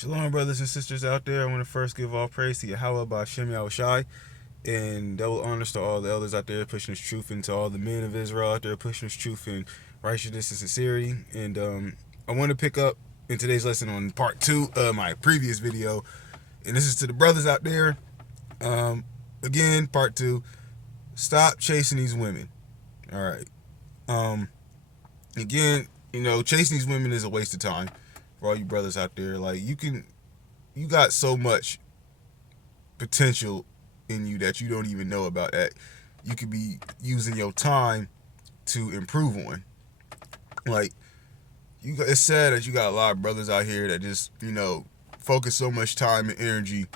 Shalom, brothers and sisters out there. I want to first give all praise to Yahweh by Shem Yahushai, and double honors to all the elders out there pushing this truth, and to all the men of Israel out there pushing this truth in righteousness and sincerity. And I want to pick up in today's lesson on part 2 of my previous video, and this is to the brothers out there. Again, part 2. Stop chasing these women. All right. Again, chasing these women is a waste of time for all you brothers out there. Like, you got so much potential in you that you don't even know about, that you could be using your time to improve on. Like, it's sad that you got a lot of brothers out here that just, focus so much time and energy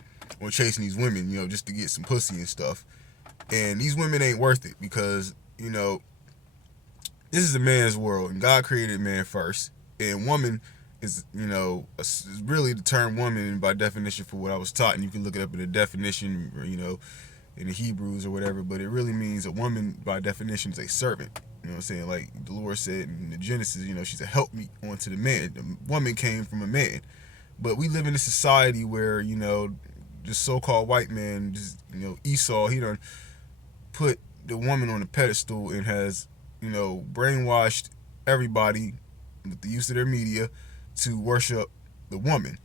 on chasing these women, just to get some pussy and stuff. And these women ain't worth it, because, this is a man's world, and God created man first. And woman is, is really the term woman by definition for what I was taught. And you can look it up in the definition, or, in the Hebrews or whatever. But it really means a woman by definition is a servant. You know what I'm saying? Like the Lord said in the Genesis, she's a helpmeet onto the man. The woman came from a man. But we live in a society where, the so-called white man, just, Esau, he done put the woman on a pedestal and has, brainwashed everybody with the use of their media to worship the woman.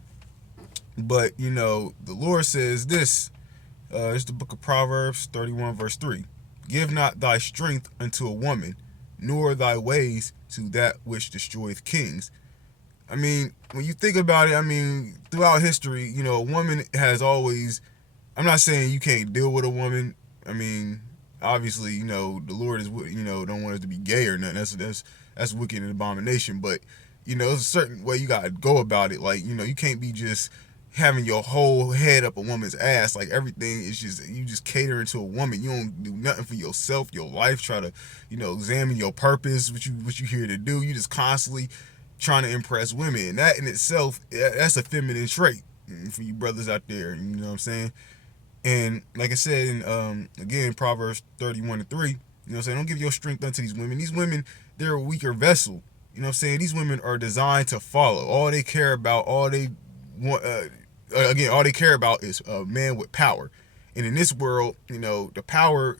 But, the Lord says this, it's the book of Proverbs 31 verse 3. Give not thy strength unto a woman, nor thy ways to that which destroyeth kings. I mean, when you think about it, throughout history, a woman has always, I'm not saying you can't deal with a woman. Obviously, the Lord is, don't want us to be gay or nothing. That's wicked and abomination. But, there's a certain way you got to go about it. Like, you can't be just having your whole head up a woman's ass. Like, everything is just, you just catering to a woman. You don't do nothing for yourself, your life, try to, examine your purpose, what you here to do. You just constantly trying to impress women. And that in itself, that's a feminine trait for you brothers out there. You know what I'm saying? And like I said, in again, Proverbs 31 and 3, don't give your strength unto these women. These women, they're a weaker vessel. You know what I'm saying? These women are designed to follow. All they care about, all they want, all they care about is a man with power. And in this world, the power,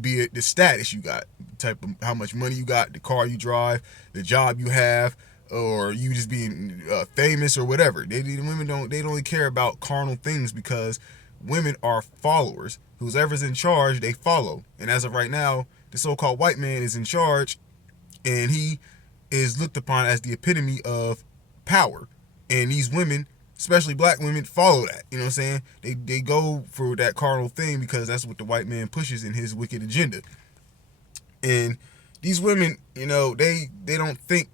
be it the status you got, type of how much money you got, the car you drive, the job you have, or you just being famous or whatever. Women don't only care about carnal things, because women are followers. Whoever's in charge, they follow. And as of right now, the so-called white man is in charge, and he is looked upon as the epitome of power. And these women, especially black women, follow that. You know what I'm saying? They go for that carnal thing because that's what the white man pushes in his wicked agenda. And these women, they don't think,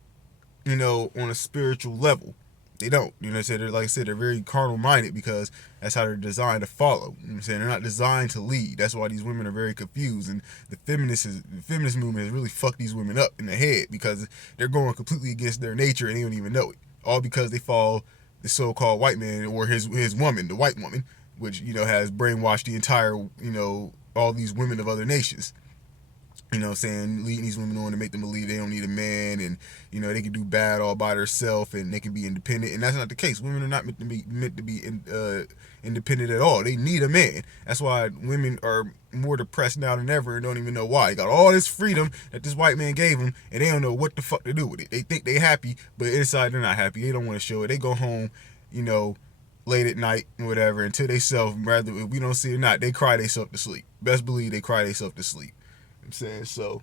on a spiritual level. They don't. Like I said, they're very carnal minded, because that's how they're designed to follow. You know what I'm saying? They're not designed to lead. That's why these women are very confused. And the feminist movement has really fucked these women up in the head, because they're going completely against their nature and they don't even know it. All because they follow the so-called white man, or his woman, the white woman, which, has brainwashed the entire, all these women of other nations. You know what I'm saying? Leading these women on to make them believe they don't need a man, and, they can do bad all by themselves, and they can be independent. And that's not the case. Women are not meant to be independent at all. They need a man. That's why women are more depressed now than ever and don't even know why. They got all this freedom that this white man gave them, and they don't know what the fuck to do with it. They think they happy, but inside they're not happy. They don't want to show it. They go home, late at night or whatever, until they self, rather if we don't see it or not, they cry themselves to sleep. Best believe they cry themselves to sleep. I'm saying, so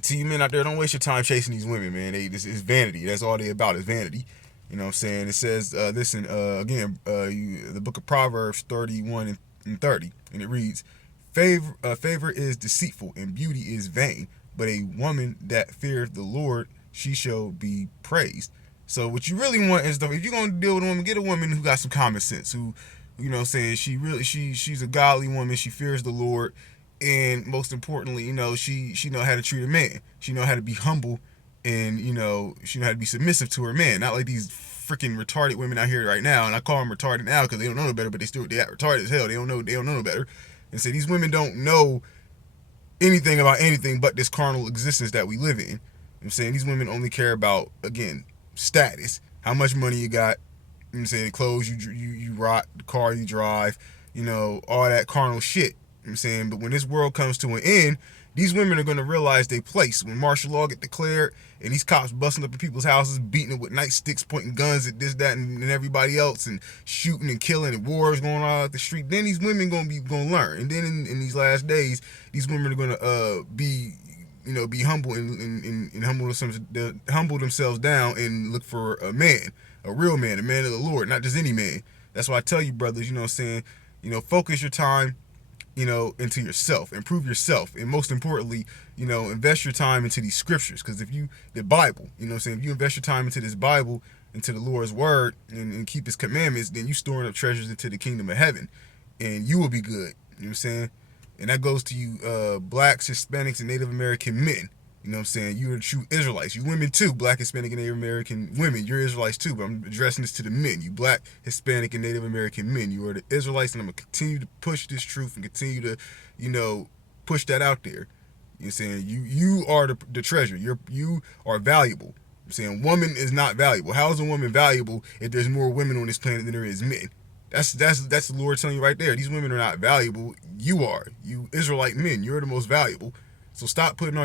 to you men out there, don't waste your time chasing these women, man. This is vanity. That's all they about, is vanity. You know what I'm saying? It says this in the book of Proverbs 31 and 30, and it reads, favor is deceitful and beauty is vain, but a woman that feareth the Lord, she shall be praised. So what you really want is, if you're gonna deal with a woman, get a woman who got some common sense, who, saying she's a godly woman, she fears the Lord. And most importantly, she know how to treat a man. She know how to be humble, and she know how to be submissive to her man. Not like these freaking retarded women out here right now. And I call them retarded now because they don't know no better, but they act retarded as hell. They don't know no better. And so these women don't know anything about anything but this carnal existence that we live in. I'm saying these women only care about, again, status, how much money you got, You know what I'm saying? The clothes you rock, the car you drive, all that carnal shit. You know what I'm saying? But when this world comes to an end, these women are going to realize their place. When martial law get declared and these cops busting up at people's houses, beating them with nightsticks, pointing guns at this, that, and everybody else, and shooting and killing, and wars going on out the street, then these women gonna learn. And then in these last days, these women are gonna be be humble and humble themselves down and look for a man, a real man, a man of the Lord, not just any man. That's why I tell you, brothers, you know what I'm saying, focus your time, into yourself, improve yourself, and most importantly, invest your time into these scriptures. Because the Bible, if you invest your time into this Bible, into the Lord's word, and keep his commandments, then you storing up treasures into the kingdom of heaven, and you will be good. You know what I'm saying? And that goes to you, blacks, Hispanics, and Native American men. You know what I'm saying? You're the true Israelites. You women too, black, Hispanic, and Native American women. You're Israelites too, but I'm addressing this to the men. You black, Hispanic, and Native American men. You are the Israelites, and I'm going to continue to push this truth and continue to, push that out there. You know what I'm saying? You are the treasure. You are valuable. I'm saying woman is not valuable. How is a woman valuable if there's more women on this planet than there is men? That's the Lord telling you right there. These women are not valuable. You are. You Israelite men. You're the most valuable. So stop putting on